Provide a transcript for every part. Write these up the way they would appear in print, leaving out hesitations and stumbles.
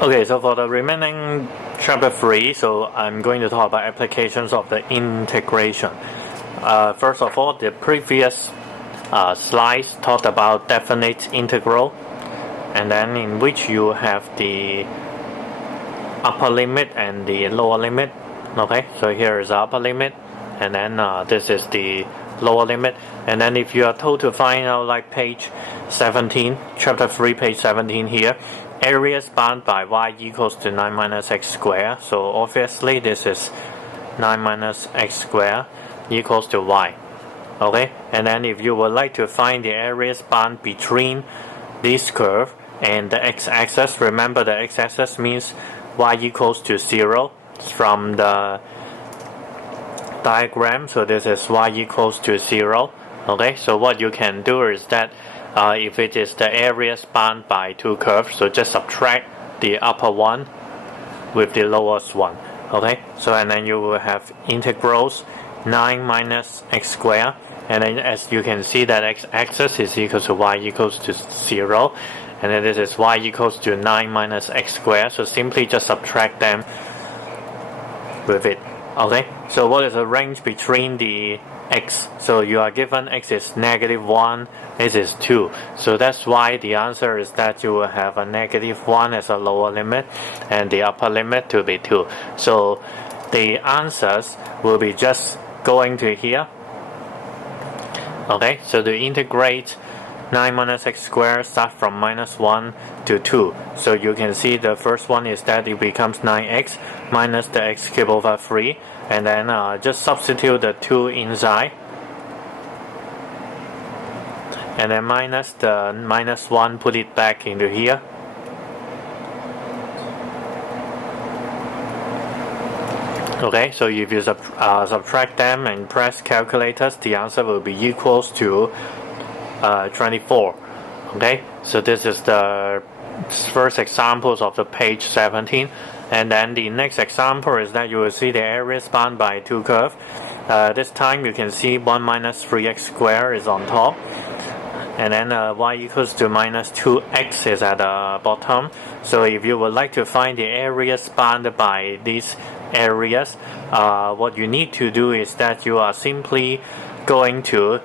Okay, so for the remaining chapter 3, so I'm going to talk about applications of the integration. First of all, the previous slides talked about definite integral, and then in which you have the upper limit and the lower limit. Okay, so here is the upper limit, and then this is the lower limit. And then if you are told to find out, like page 17, chapter 3, page 17 here, areas bound by y equals to 9 minus x squared. So obviously this is 9 minus x squared equals to y. Okay, and then if you would like to find the areas bound between this curve and the x-axis, remember the x-axis means y equals to 0 from the diagram. So this is y equals to 0. Okay, so what you can do is that if it is the areas bound by two curves, so just subtract the upper one with the lowest one. Okay, so and then you will have integrals 9 minus x squared, and then as you can see that x-axis is equal to y equals to 0, and then this is y equals to 9 minus x squared, so simply just subtract them with it. Okay, so what is the range between the x? So you are given x is -1, x is 2, so that's why the answer is that you will have a -1 as a lower limit and the upper limit to be 2. So the answers will be just going to here. Okay, so to integrate 9 minus x squared start from -1 to 2. So you can see the first one is that it becomes 9x minus the x cubed over 3, and then just substitute the 2 inside, and then minus the -1, put it back into here. Okay, so if you subtract them and press calculators, the answer will be equals to 24. Okay, so this is the first examples of the page 17, and then the next example is that you will see the areas bound by two curves. This time you can see 1 minus 3x squared is on top, and then y equals to minus 2x is at the bottom. So if you would like to find the areas bounded by these areas, what you need to do is that you are simply going to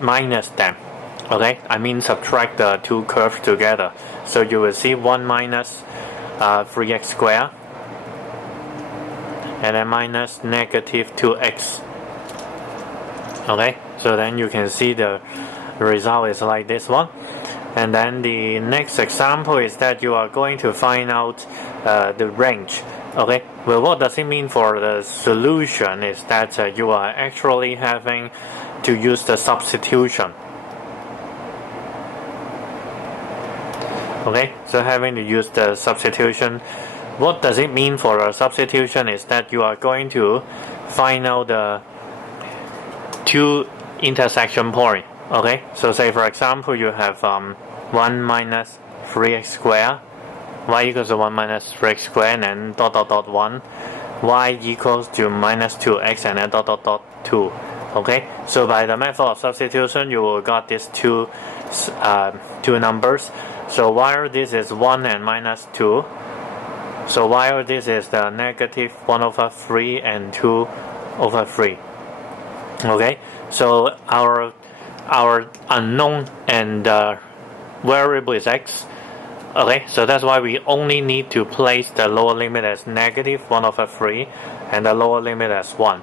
minus them. Okay, I mean subtract the two curves together. So you will see 1 minus 3x squared, and then minus -2x. Okay, so then you can see the result is like this one. And then the next example is that you are going to find out the range. Okay, well, what does it mean for the solution is that you are actually having to use the substitution. Okay, so having to use the substitution, what does it mean for a substitution is that you are going to find out the two intersection point. Okay, so say for example you have 1 minus 3x squared, y equals to 1 minus 3x squared, and then dot dot dot 1, y equals to minus 2x, and then dot dot dot 2. Okay, so by the method of substitution you will got these two numbers. So while this is 1 and minus 2, so while this is the -1 over 3 and 2 over 3. Okay, so our unknown and variable is x. Okay, so that's why we only need to place the lower limit as -1 over 3 and the lower limit as 1.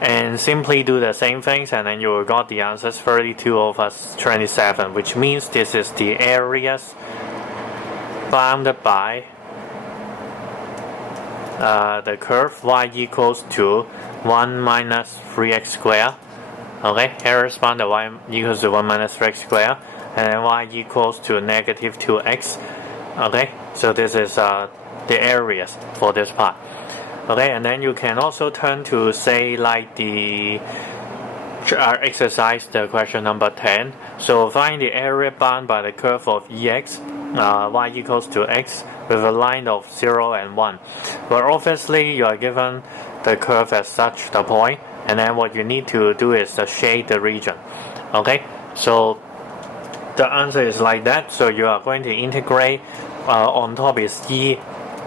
And simply do the same things, and then you will got the answers 32 over 27, which means this is the areas bounded by the curve y equals to 1 minus 3x squared. Okay, areas bounded y equals to 1 minus 3x squared, and then y equals to -2x. Okay, so this is the areas for this part. Okay, and then you can also turn to say like the exercise, the question number 10. So find the area bound by the curve of ex, y equals to x, with a line of 0 and 1. But obviously you are given the curve as such, the point, and then what you need to do is shade the region. Okay, so the answer is like that. So you are going to integrate. On top is e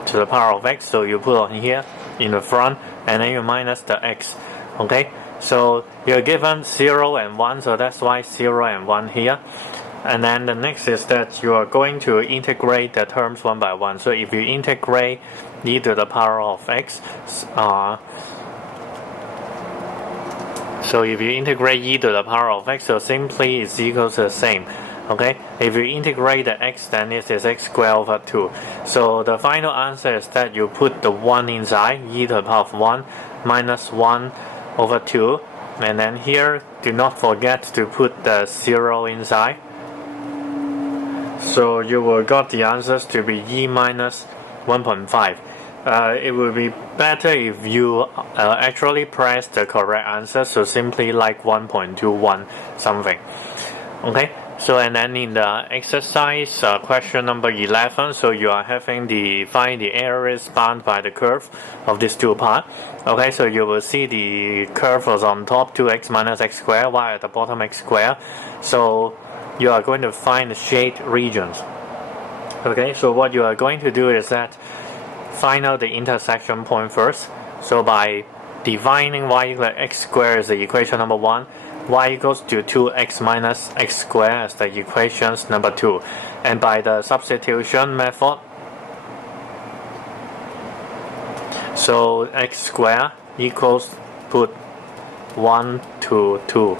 to the power of x. So you put on here in the front, and then you minus the x. Okay. So you're given 0 and 1. So that's why 0 and 1 here. And then the next is that you are going to integrate the terms one by one. So if you integrate e to the power of x, so if you integrate e to the power of x, so simply is equal to the same. Okay, if you integrate the x, then it is x squared over 2. So the final answer is that you put the 1 inside, e to the power of 1 minus 1 over 2. And then here, do not forget to put the 0 inside. So you will got the answers to be e minus 1.5. It would be better if you actually press the correct answer, so simply like 1.21 something. Okay, so and then in the exercise question number 11, so you are having the find the areas bound by the curve of these two parts. Okay, so you will see the curve was on top 2x minus x squared, while at the bottom x squared. So you are going to find the shade regions. Okay, so what you are going to do is that find out the intersection point first. So by dividing y equal to x squared as the equation number 1, y equals to 2x minus x squared as the equations number 2. And by the substitution method, so x squared equals put 1 to 2.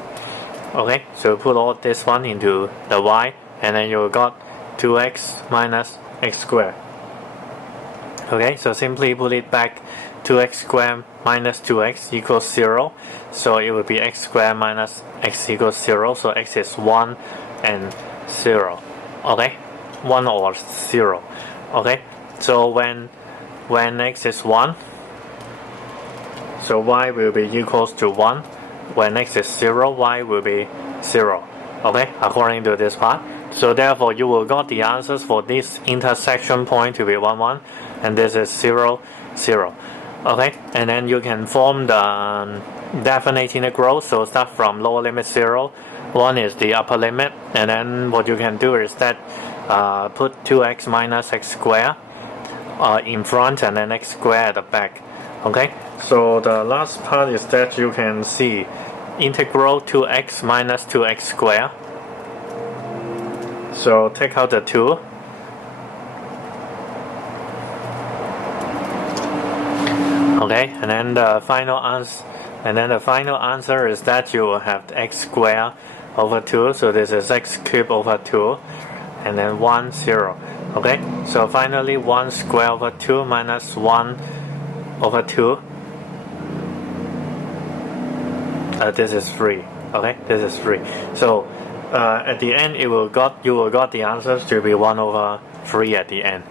Okay, so put all this one into the y, and then you got 2x minus x squared. Okay, so simply put it back, 2x squared minus 2x equals 0. So it would be x squared minus x equals 0. So x is 1 and 0. Okay, 1 or 0. Okay, so when x is 1, so y will be equals to 1. When x is 0, y will be 0. Okay, according to this part. So therefore, you will got the answers for this intersection point to be 1, 1, and this is 0, 0. Okay, and then you can form the definite integral. So start from lower limit 0. 1 is the upper limit, and then what you can do is that put 2x minus x squared in front, and then x squared at the back. Okay, so the last part is that you can see integral 2x minus 2x squared. So take out the 2. Okay, and then the final answer is that you will have x squared over 2. So this is x cubed over 2, and then 1, 0. Okay, so finally 1 squared over 2 minus 1 over 2. This is 3. Okay, this is 3. So at the end, you will got the answers to be 1 over 3 at the end.